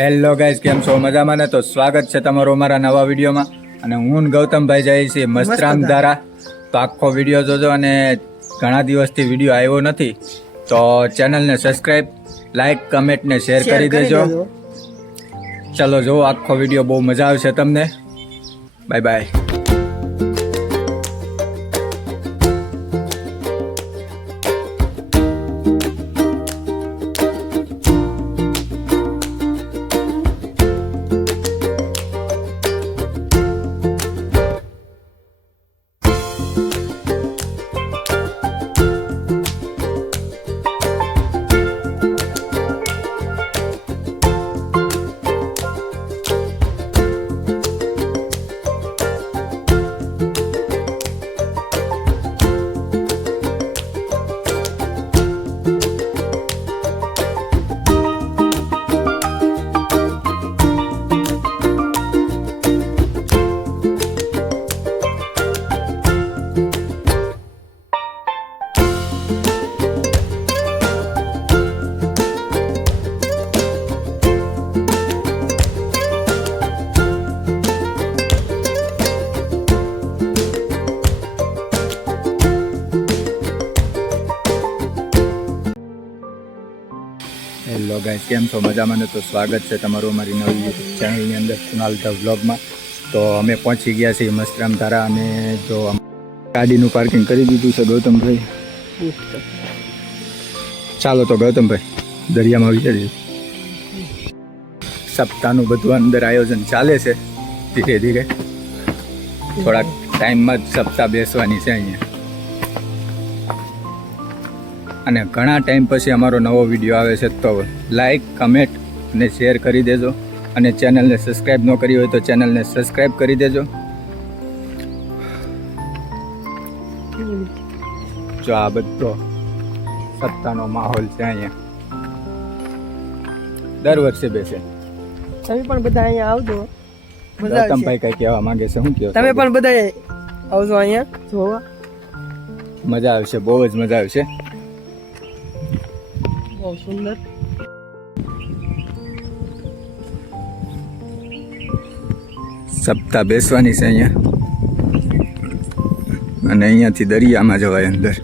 Hello guys કેમ છો? મજામાં ને? તો સ્વાગત છે તમારું અમારા નવા વિડીયોમાં. અને હું ગૌતમભાઈ જઈ છીએ મસ્તરામ ધારા. તો આખો વીડિયો જોજો અને ઘણા દિવસથી વીડિયો આવ્યો નથી. તો ચેનલને સબસ્ક્રાઈબ લાઈક કમેન્ટ ને શેર કરી દેજો. ચલો જો આખો વીડિયો બહુ મજા આવશે તમને. બાય બાય હેલો ગાઈઝ કેમ છો? મજામાં ને તો સ્વાગત છે તમારું અમારી નવી યુટ્યુબ ચેનલની અંદર કુનાલ ધ વ્લોગમાં તો અમે પહોંચી ગયા છીએ મસ્તરામ ધારા અને જો ગાડીનું પાર્કિંગ કરી દીધું છે ગૌતમભાઈ. ચાલો તો ગૌતમભાઈ, દરિયામાં વિચારી સપ્તાહનું બધું અંદર આયોજન ચાલે છે ધીરે ધીરે. થોડાક ટાઈમમાં જ સપ્તાહ બેસવાની છે અહીંયા. અને ઘણા ટાઈમ પછી અમારો નવો વીડિયો આવે છે તો લાઈક કમેન્ટ અને શેર કરી દેજો. અને ચેનલને સબસ્ક્રાઈબ ન કરી હોય તો ચેનલને સબસ્ક્રાઈબ કરી દેજો. જો આ બધો સત્તાનો માહોલ છે અહીંયા. દર વર્ષે બેસે. તમે પણ બધા અહીંયા આવજો. ગૌતમભાઈ કઈ કહેવા માંગે છે શું કહો તમે પણ બધા આવજો અહીંયા જોવા. મજા આવશે બહુ જ મજા આવશે. બહુ સુંદર સપ્તાહ બેસવાની છે અહીંયા. અને અહીંયાથી દરિયામાં જવાય અંદર.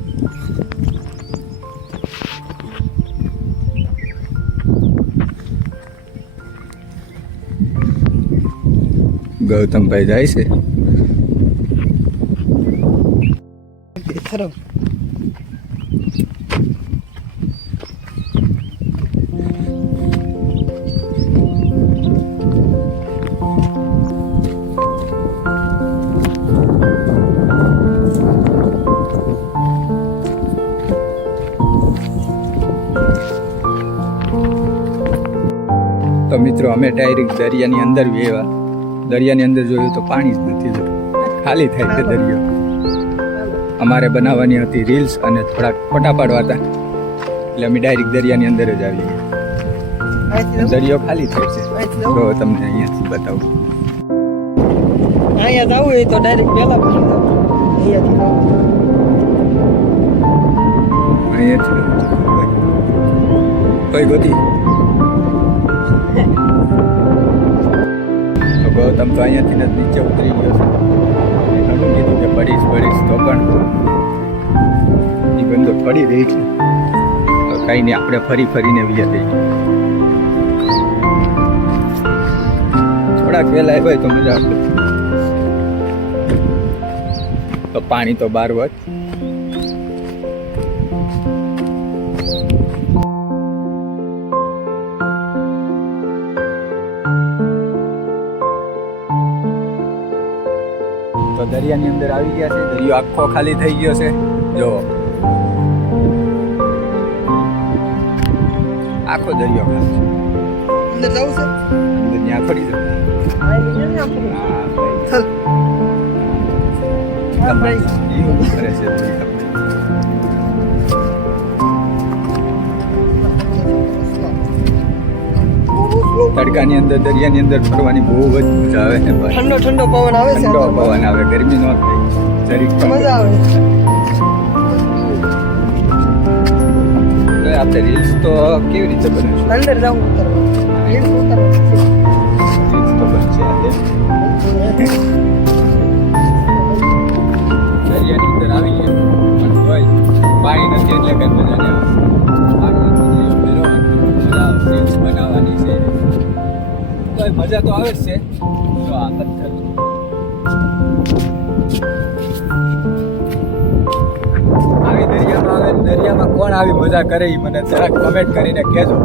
ગૌતમભાઈ જાય છે. ખરો. તો મિત્રો અમે ડાયરેક્ટ દરિયાની અંદર વેવા દરિયાની અંદર જોયું તો પાણી જ નથી જોયું ખાલી થાય છે દરિયો. અમારે બનાવવાની હતી રીલ્સ અને થોડાક ફોટા પાડવા હતા. એટલે અમે ડાયરેક્ટ દરિયાની અંદર જ આવી ગયા દરિયો ખાલી થાય છે. તો તમને અહીંયાથી બતાવું. અહીંયા જવું હોય તો ડાયરેક્ટ પહેલા અહીંયાથી. અહીંયાથી. કોઈ ગોતી. તો ગૌતમ તો અહીંયાથી જ નીચે ઉતરી ગયો છો. ઘણું કીધું કે પડીશ પડીશ. તો પણ એ બંદો પડી રહી છે. તો કંઈ નહીં, આપણે ફરી ફરીને વ્યા થઈ થોડાક વહેલા આવ્યા તો મજા આવશે. તો પાણી તો બાર વધ તો દરિયાની અંદર આવી ગયા છે. દરિયો આખો ખાલી થઈ ગયો છે. જો. આખો દરિયો ખાલી છે. અંદર જવું છે? અંદર ત્યાં ફરી જવું. હા, ભાઈ. કરે છે? તડકાની અંદર દરિયાની અંદર ફરવાની બહુ જ મજા આવે છે ઠંડો ઠંડો પવન આવે છે ઠંડો. પવન આવે ગરમી નો થાય. જરીક મજા આવે. તો આપણે રીલ્સ તો કેવી રીતે બનાવીશું અંદર જવું રીલ્સ રીલ્સ તો બનશે આજે. દરિયાની અંદર આવી ગયા પણ તોય પાણી નથી એટલે કઈ મજા નહીં આવે. તોય મજા તો આવે જ છે. તો આ પથ્થર આવી દરિયામાં આવે, દરિયામાં કોણ આવી મજા કરે એ મને જરાક કમેન્ટ કરીને કહેજો.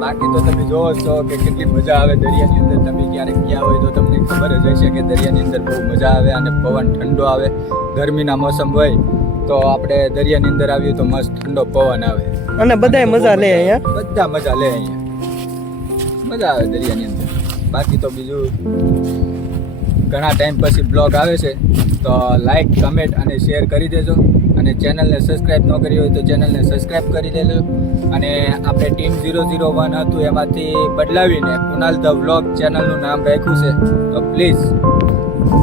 બાકી તો તમે જોવો છો કે કેટલી મજા આવે દરિયાની અંદર. તમે ક્યારેક ગયા હોય તો તમને ખબર જ હશે કે દરિયાની અંદર બહુ મજા આવે અને પવન ઠંડો આવે. ગરમીના મોસમ હોય. તો આપણે દરિયાની અંદર આવીએ તો મસ્ત ઠંડો પવન આવે. અને બધાય મજા લે અહીંયા? બધા મજા લે અહીંયા. મજા આવે દરિયાની અંદર. બાકી તો બીજું ઘણા ટાઈમ પછી બ્લોગ આવે છે તો લાઈક કમેન્ટ અને શેર કરી દેજો. અને ચેનલને સબસ્ક્રાઈબ ન કરી હોય તો ચેનલને સબસ્ક્રાઈબ કરી દેજો. અને આપણે ટીમ ઝીરો ઝીરો વન હતું એમાંથી બદલાવીને કુનાલ ધ વ્લોગ ચેનલનું નામ રાખ્યું છે. તો પ્લીઝ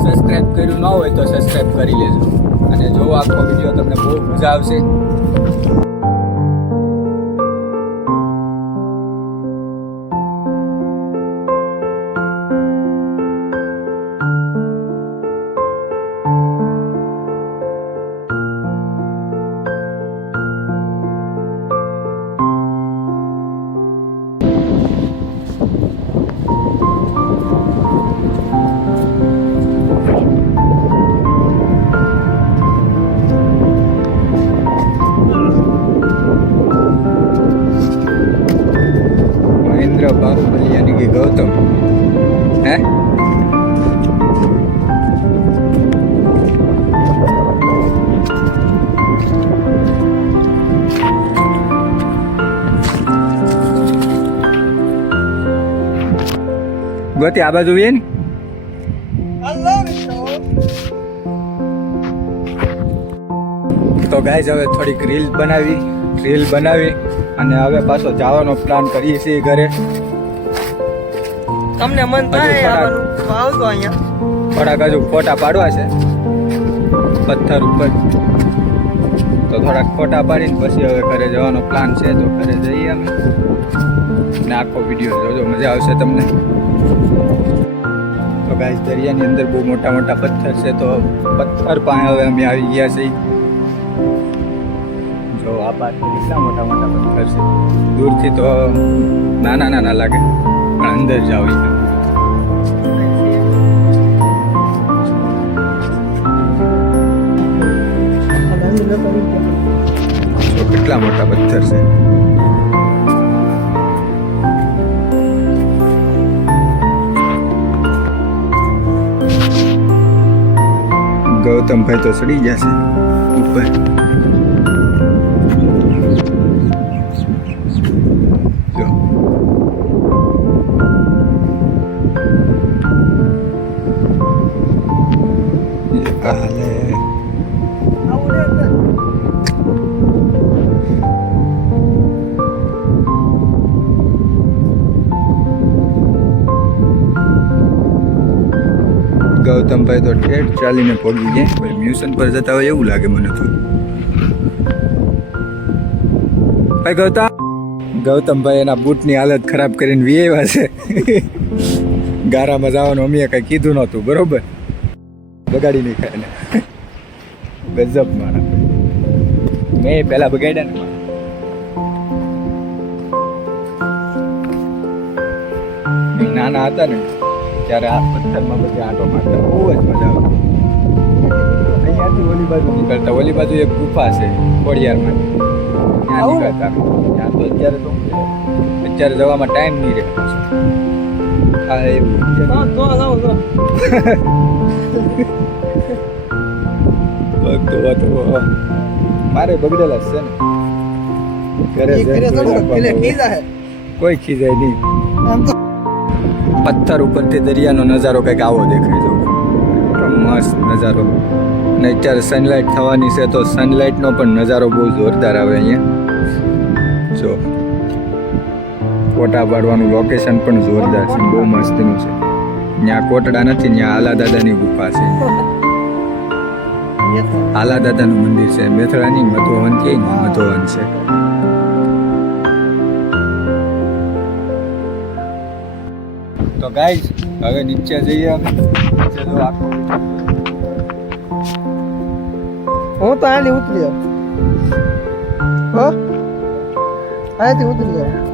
સબસ્ક્રાઈબ કર્યું ન હોય તો સબસ્ક્રાઈબ કરી લેજો. અને જો આખો વીડિયો તમને બહુ મજા આવશે. મહેન્દ્ર બાહુબલી યાની કે ગૌતમ. હે? ગોતી, આ બાજુ વીએ ને તો ગાય હવે થોડીક રીલ બનાવી. રીલ બનાવી અને હવે પાછો જવાનો પ્લાન કરીએ છીએ ઘરે. તમને મન થાય આવજો અહીંયા. થોડાક હજુ ફોટા પાડવા છે. પથ્થર ઉપર. તો થોડાક ફોટા પાડીને પછી હવે ઘરે જવાનો પ્લાન છે. તો ઘરે જઈએ અમે. ને આખો વીડિયો જોજો મજા આવશે તમને. તો ગાય દરિયાની અંદર બહુ મોટા મોટા પથ્થર છે. તો પથ્થર પાસે હવે અમે આવી ગયા છીએ. જો આ પાસે કેટલા મોટા મોટા પથ્થર છે? દૂરથી તો નાના નાના લાગે, પણ અંદર જાવ ઈ જો કેટલા મોટા પથ્થર છે? ગૌતમભાઈ તો સડી છે, ઉપર. ગૌતમભાઈ તો ઠેઠ ચાલીને પહોંચી જાય ભાઈ મ્યુઝિયમ પર જતા હોય એવું લાગે મને તો. ભાઈ ગૌતમ. ગૌતમભાઈ એના બૂટની હાલત ખરાબ કરીને વિયેવા છે. ગારામાં જવાનું અમે કઈ કીધું નહોતું, બરોબર? બગાડી નહીં ખાય ને ગજબ મારા મેં પેલા બગાડ્યા ને. નાના હતા ને. ત્યારે આ પથ્થરમાં બધી આંટો મારતા. બહુ જ મજા આવતી અહીંયાથી ઓલી બાજુ નીકળતા. ઓલી બાજુ એક ગુફા છે ખોડિયારમાં. ત્યાં નીકળતા ત્યાં તો અત્યારે તો અત્યારે જવામાં ટાઈમ નહીં રહે છે. હા એવું મારે બગડેલા છે ને. ઘરે કોઈ ખીજાય નહીં. પથ્થર ઉપરથી દરિયાનો નજારો કંઈક આવો દેખાય કેટલો મસ્ત નજારો. ને અત્યારે સનલાઇટ થવાની છે તો સનલાઇટનો પણ નજારો બહુ જોરદાર આવે અહીંયા. જો. ફોટા પાડવાનું લોકેશન પણ જોરદાર છે. બહુ મસ્તનું છે. ત્યાં કોટડા નથી ત્યાં આલા દાદાની ગુફા છે. આલા દાદાનું મંદિર છે. મેથળાની મધુવન કે મધુવન છે. તો ગાઈઝ હવે નીચે જઈએ. અમે નીચે જો આખો. હું તો આલી ઉતરી જાઉં. હો? અહીંથી ઉતરી જાઉં.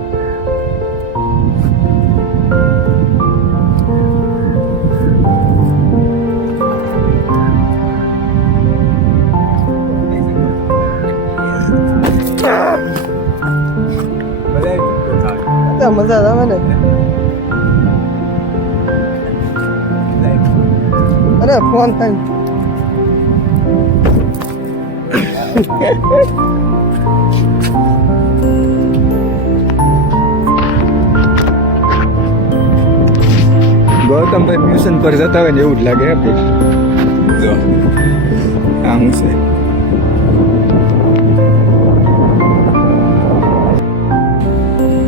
મજા આવે ને. અરે ફોન થાય. ગૌતમભાઈ ટ્યુશન પર જતા હોય ને એવું જ લાગે જો આ હું છે.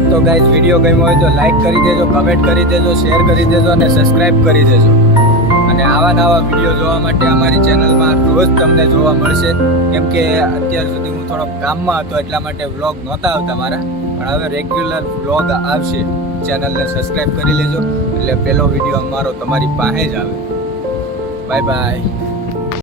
તો ગાઈઝ વીડિયો ગમ્યો હોય તો લાઈક કરી દેજો કમેન્ટ કરી દેજો શેર કરી દેજો અને સબસ્ક્રાઈબ કરી દેજો. અને આવા નવા વીડિયો જોવા માટે અમારી ચેનલમાં રોજ તમને જોવા મળશે. કેમ કે અત્યાર સુધી હું થોડોક કામમાં હતો, એટલા માટે વ્લોગ નહોતા આવતા મારા. પણ હવે રેગ્યુલર વ્લોગ આવશે. ચેનલને સબસ્ક્રાઈબ કરી લેજો. એટલે પહેલો વીડિયો અમારો તમારી પાસે જ આવે. Bye bye